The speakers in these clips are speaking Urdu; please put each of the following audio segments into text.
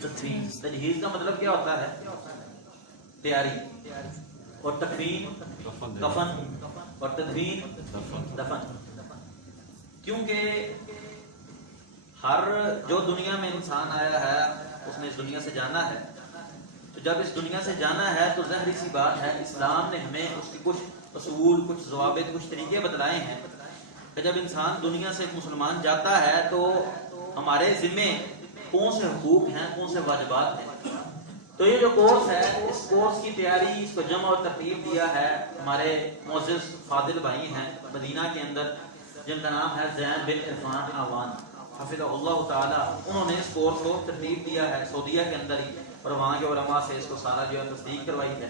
تدفین. تجہیز کا مطلب کیا ہوتا ہے؟ تیاری. اور تکفین کفن اور تدفین دفن. کیونکہ ہر جو دنیا میں انسان آیا ہے اس نے اس دنیا سے جانا ہے. تو جب اس دنیا سے جانا ہے تو ظاہری سی بات ہے اسلام نے ہمیں اس کی کچھ اصول، کچھ ضوابط، کچھ طریقے بتلائے ہیں کہ جب انسان دنیا سے ایک مسلمان جاتا ہے تو ہمارے ذمے کون سے حقوق ہیں، کون سے واجبات ہیں. تو یہ جو کورس ہے اس کورس کی تیاری، اس کو جمع اور ترتیب دیا ہے ہمارے معزز فاضل بھائی ہیں مدینہ کے اندر جن کا نام ہے زین بن عرفان آوان حفظہ اللہ تعالی. انہوں نے اس کورس کو ترتیب دیا ہے سعودیہ کے اندر ہی، اور وہاں کے علماء سے اس کو سارا جو ہے تصدیق کروائی ہے.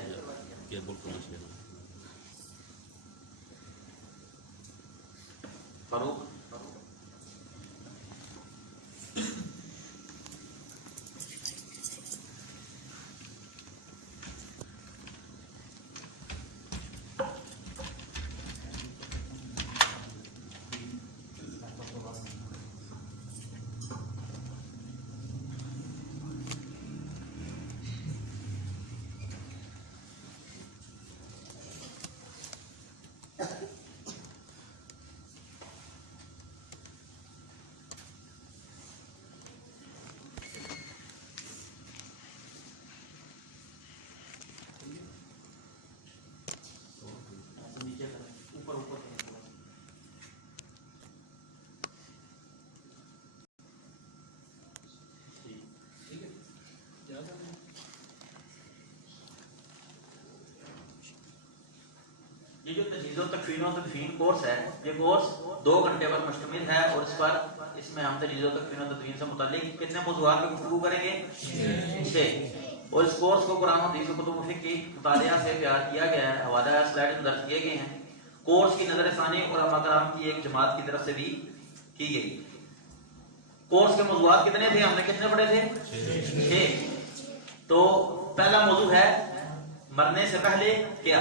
فاروق یہ جو تجہیز و تکفین و تدفین کورس ہے، یہ کورس 2 گھنٹے پر مشتمل ہے، اور اس میں ہم تجہیز و تکفین و تدفین سے متعلق کتنے موضوعات پہ گفتگو کریں گے؟ 6. اور اس کورس کو قرآن و حدیث و کتب و فقہ کی مطالعہ سے تیار کیا گیا ہے. حوالہ سلائڈ میں درج کیے گئے ہیں. کورس کی نظر ثانی علماء کرام کی ایک جماعت کی طرف سے بھی کی گئی. کورس کے موضوعات کتنے تھے؟ ہم نے کتنے پڑھے تھے؟ 6. تو پہلا موضوع ہے مرنے سے پہلے کیا.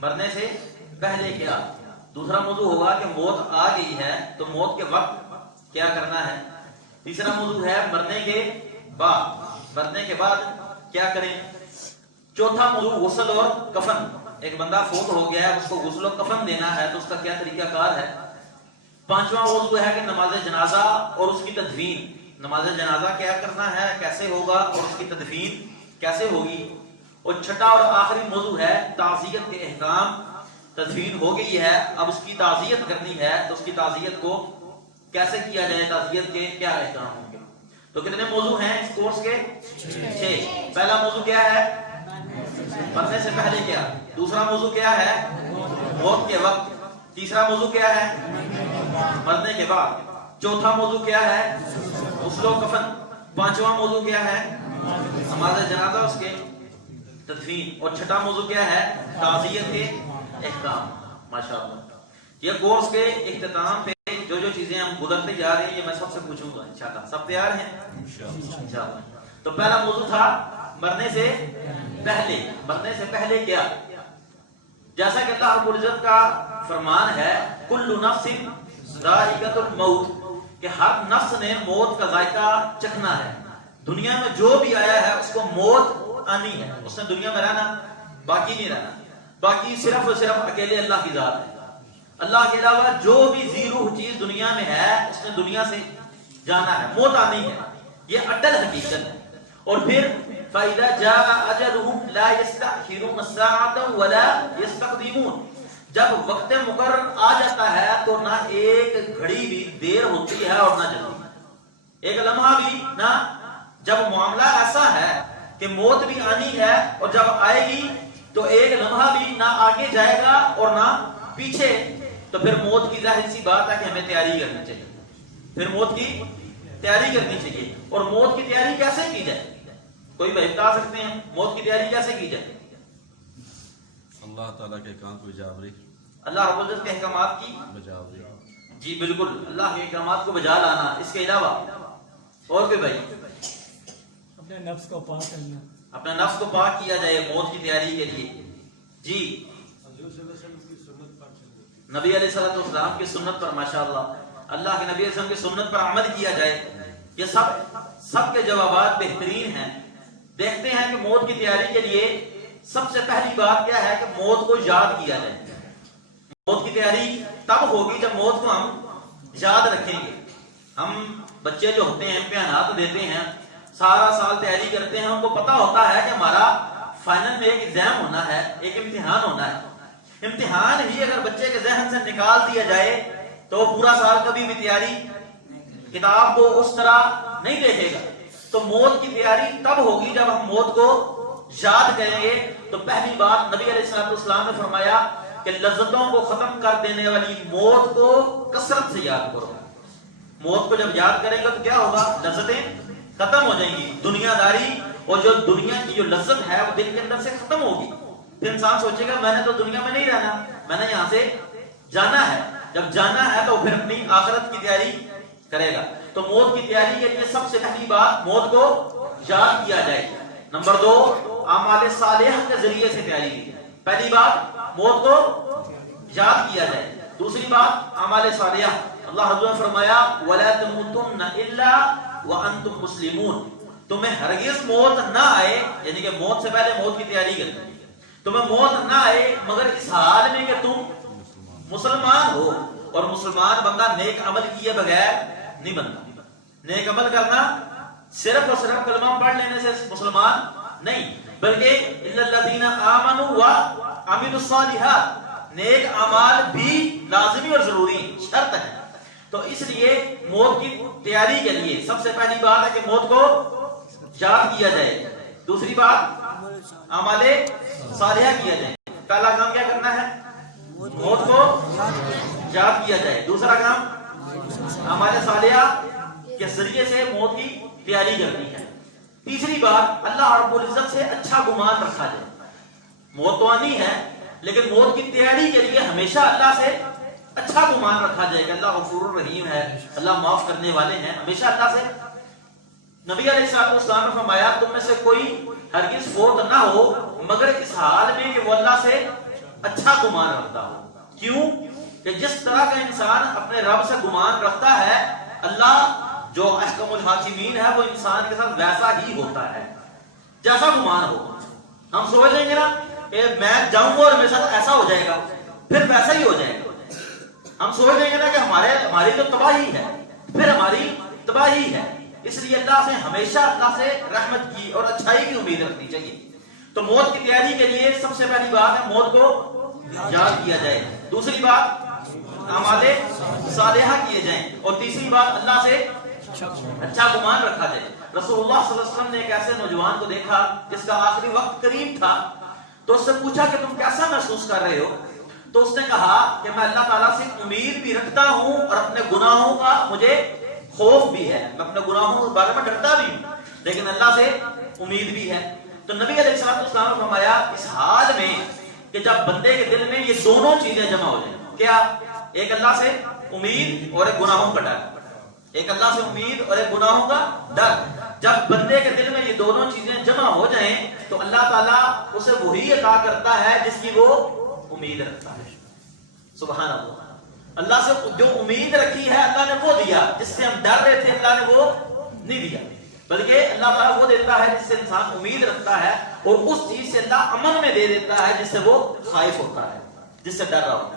مرنے سے پہلے کیا. دوسرا موضوع ہوگا کہ موت آ گئی ہے تو موت کے وقت کیا کرنا ہے. تیسرا موضوع ہے مرنے کے بعد، مرنے کے بعد کیا کریں. چوتھا موضوع غسل اور کفن. ایک بندہ فوت ہو گیا ہے، اس کو غسل و کفن دینا ہے تو اس کا کیا طریقہ کار ہے. پانچواں موضوع ہے کہ نماز جنازہ اور اس کی تدفین. نماز جنازہ کیا کرنا ہے، کیسے ہوگا، اور اس کی تدفین کیسے ہوگی. اور چھٹا اور آخری موضوع ہے تعزیت کے احکام. تدفین ہو گئی ہے، اب اس کی تعزیت کرنی ہے تو اس کی تعزیت کو کیسے کیا جائے، تعزیت کے کیا احکام ہوں گے. تو کتنے موضوع ہیں اس کورس کے؟ 6. پہلا موضوع کیا ہے؟ مرنے سے پہلے کیا. دوسرا موضوع کیا ہے؟ موت کے وقت. تیسرا موضوع کیا ہے؟ مرنے کے بعد. چوتھا موضوع کیا ہے؟ غسل و کفن. پانچواں موضوع کیا ہے؟ نماز جنازہ اس کے تدفین. اور چھٹا موضوع کیا ہے؟ تعزیت کے احکام. ماشاءاللہ. یہ کورس کے اختتام پہ جو جو چیزیں ہم گزرتے جا رہے ہیں یہ میں سب سے پوچھوں گا انشاءاللہ. سب تیار ہیں انشاءاللہ. تو پہلا موضوع تھا مرنے سے پہلے. مرنے سے پہلے کیا. جیسا کہ اللہ رب العزت کا فرمان ہے کل نفس ذائقۃ الموت، کہ ہر نفس نے موت کا ذائقہ چکھنا ہے. دنیا میں جو بھی آیا ہے اس کو موت آنی ہے. اس نے دنیا میں رہنا، باقی نہیں رہنا. باقی صرف اور صرف اکیلے اللہ کی ذات ہے. اللہ کے علاوہ جو بھی ذی روح چیز دنیا میں ہے اس نے دنیا سے جانا ہے، موت آنی ہے. یہ اٹل حقیقت ہے. اور پھر فَإِذَا جَاءَ أَجَلُهُمْ لَا يَسْتَأْخِرُونَ سَاعَةً وَلَا يَسْتَقْدِمُونَ. جب وقت مقرر آ جاتا ہے تو نہ ایک گھڑی بھی دیر ہوتی ہے اور نہ جلدی، ایک لمحہ بھی نہ. جب معاملہ ایسا ہے کہ موت بھی آنی ہے اور جب آئے گی تو ایک لمحہ بھی نہ آگے جائے گا اور نہ پیچھے، تو پھر موت کی ظاہر سی بات ہے کہ ہمیں تیاری کرنی چاہیے. پھر موت کی تیاری کرنی چاہیے. اور موت کی تیاری کیسے کی جائے؟ کوئی بھائی بتا سکتے ہیں موت کی تیاری کیسے کی جائے؟ اللہ تعالیٰ کے کام کو بجاوری، اللہ رب العزت کے احکامات کی بجاوری. جی بالکل، اللہ کے احکامات کو بجا لانا. اس کے علاوہ اور کوئی بھائی؟ اپنے نفس کو پاک کرنا. اپنے نفس کو پاک کیا جائے موت کی تیاری کے لیے. جی نبی علیہ الصلوۃ والسلام کی سنت پر، ماشاءاللہ اللہ کے نبی علیہ السلام کی سنت پر عمل کیا جائے. یہ سب کے جوابات بہترین ہیں. دیکھتے ہیں کہ موت کی تیاری کے لیے سب سے پہلی بات کیا ہے کہ موت کو یاد کیا جائے. موت کی تیاری تب ہوگی جب موت کو ہم یاد رکھیں گے. ہم بچے جو ہوتے ہیں امتحانات دیتے ہیں, سارا سال تیاری کرتے ہیں, ان کو پتا ہوتا ہے کہ ہمارا فائنل میں ایک ایگزام ہونا ہے, ایک امتحان ہونا ہے. امتحان ہی اگر بچے کے ذہن سے نکال دیا جائے تو پورا سال کبھی بھی تیاری کتاب کو اس طرح نہیں دیکھے گا. تو موت کی تیاری تب ہوگی جب ہم موت کو یاد کریں گے. تو پہلی بات نبی علیہ السلام نے فرمایا کہ لذتوں کو ختم کر دینے والی موت کو کثرت سے یاد کرو. موت کو جب یاد کریں گے تو کیا ہوگا, لذتیں ختم ہو جائیں گی. دنیا داری اور جو دنیا کی جو لذت ہے وہ دل کے اندر سے ختم ہوگی. پھر انسان سوچے گا میں نے تو دنیا میں نہیں رہنا, میں نے یہاں سے جانا ہے. جب جانا ہے تو پھر اپنی آخرت کی تیاری کرے گا. تو موت کی تیاری کے لیے سب سے پہلی بات موت کو یاد کیا جائے. نمبر 2, اعمال صالحہ کے ذریعے سے تیاری کی جائے. پہلی بات موت کو یاد کیا جائے. دوسری بات اعمال صالحہ. اللہ حضور نے فرمایا وَلَا تَمُوتُنَّ إِلَّا وَأَنْتُمْ مُسْلِمُونَ. تمہیں ہرگز موت نہ آئے, یعنی کہ موت سے پہلے موت کی تیاری کریں. تمہیں موت نہ آئے مگر اس حال میں کہ تم مسلمان ہو. اور مسلمان بندہ نیک عمل کیے بغیر نہیں بنتا. نیک عمل کرنا صرف اور صرف کلمہ پڑھ لینے سے مسلمان نہیں, بلکہ الا الذین آمنوا وعملوا الصالحات, نیک اعمال بھی لازمی اور ضروری شرط ہے. تو اس لیے موت کی تیاری کے لیے سب سے پہلی بات ہے کہ موت کو یاد کیا جائے. دوسری بات اعمال صالحہ کیا جائے. پہلا کام کیا کرنا ہے, موت کو یاد کیا جائے. دوسرا کام اعمال صالحہ کے ذریعے سے موت کی تیاری کرنی ہے. تیسری بات اللہ رب العزت سے اچھا گمان رکھا جائے. موت تو آنی ہے لیکن موت کی تیاری کے لیے ہمیشہ اللہ سے اچھا گمان رکھا جائے کہ اللہ غفور الرحیم ہے, اللہ معاف کرنے والے ہیں. ہمیشہ اللہ سے. نبی علیہ السلام نے فرمایا تم میں سے کوئی ہرگز فوت نہ ہو مگر اس حال میں کہ وہ اللہ سے اچھا گمان رکھتا ہو. کیوں کہ جس طرح کا انسان اپنے رب سے گمان رکھتا ہے, اللہ جو احکم الحاکمین ہے وہ انسان کے ساتھ ویسا ہی ہوتا ہے جیسا گمان ہو. ہم سوچ لیں گے نا کہ میں جاؤں گا اور میرے ساتھ ایسا ہو جائے گا, پھر ویسا ہی ہو جائے گا. ہم سوچ لیں گے نا کہ ہماری تو تباہی ہے, پھر ہماری تباہی ہے. اس لیے اللہ سے ہمیشہ اللہ سے رحمت کی اور اچھائی کی امید رکھنی چاہیے. تو موت کی تیاری کے لیے سب سے پہلی بات ہے موت کو یاد کیا جائے. دوسری بات اعمال صالحہ کیے جائیں. اور تیسری بات اللہ سے اچھا گمان رکھا جائے. رسول اللہ صلی اللہ علیہ وسلم نے ایک ایسے نوجوان کو دیکھا جس کا آخری وقت قریب تھا, تو اس سے پوچھا کہ تم کیسا محسوس کر رہے ہو. تو اس نے کہا کہ میں اللہ تعالیٰ سے امید بھی رکھتا ہوں اور اپنے گناہوں کا مجھے خوف بھی ہے. میں اپنے گناہوں کے بارے میں ڈرتا بھی ہوں لیکن اللہ سے امید بھی ہے. تو نبی علیہ السلام نے فرمایا اس حال میں کہ جب بندے کے دل میں یہ دونوں چیزیں جمع ہو جائیں, کیا, ایک اللہ سے امید اور ایک گناہوں کا ڈر. ایک اللہ سے امید اور ایک گناہوں کا ڈر. جب بندے کے دل میں یہ دونوں چیزیں جمع ہو جائیں تو اللہ تعالیٰ اسے وہی عطا کرتا ہے جس کی وہ امید رکھتا ہے. سبحان اللہ. اللہ سے جو امید رکھی ہے اللہ نے وہ دیا, جس سے ہم ڈر رہے تھے اللہ نے وہ نہیں دیا, بلکہ اللہ تعالیٰ وہ دیتا ہے جس سے انسان امید رکھتا ہے, اور اس چیز سے اللہ امن میں دے دیتا ہے جس سے وہ خائف ہوتا ہے, جس سے ڈر رہا ہوتا ہے.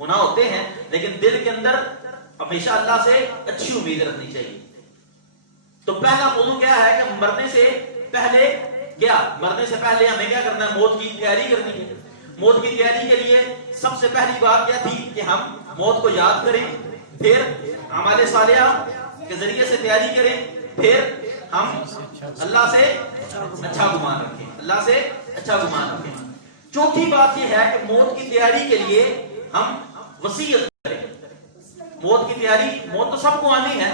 گناہ ہوتے ہیں لیکن دل کے اندر ہمیشہ اللہ سے اچھی امید رکھنی چاہیے. تو پہلا موضوع کیا ہے کہ مرنے سے پہلے ہمیں کیا کرنا ہے, موت کی تیاری کرنی ہے. موت کی تیاری کے لیے سب سے پہلی بات کیا تھی کہ ہم موت کو یاد کریں, پھر اعمال صالحہ کے ذریعے سے تیاری کریں, پھر ہم اللہ سے اچھا گمان رکھیں, اللہ سے اچھا گمان رکھیں. چوتھی بات یہ ہے کہ موت کی تیاری کے لیے ہم وصیت کریں. موت کی تیاری, موت تو سب کو آنی ہے,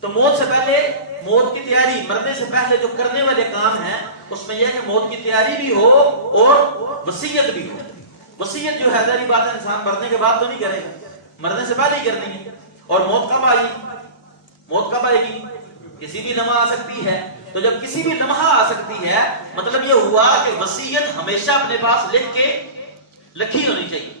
تو موت سے پہلے موت کی تیاری, مرنے سے پہلے جو کرنے والے کام ہیں اس میں یہ کہ موت کی تیاری بھی ہو اور وصیت بھی ہو. وصیت جو ہے ظاہری بات ہے انسان مرنے کے بعد تو نہیں کرے گا, مرنے سے پہلے ہی کرنی ہے. اور موت کب آئی, موت کب آئے گی, کسی بھی لمحہ آ سکتی ہے. تو جب کسی بھی لمحہ آ سکتی ہے مطلب یہ ہوا کہ وصیت ہمیشہ اپنے پاس لکھ کے رکھی ہونی چاہیے.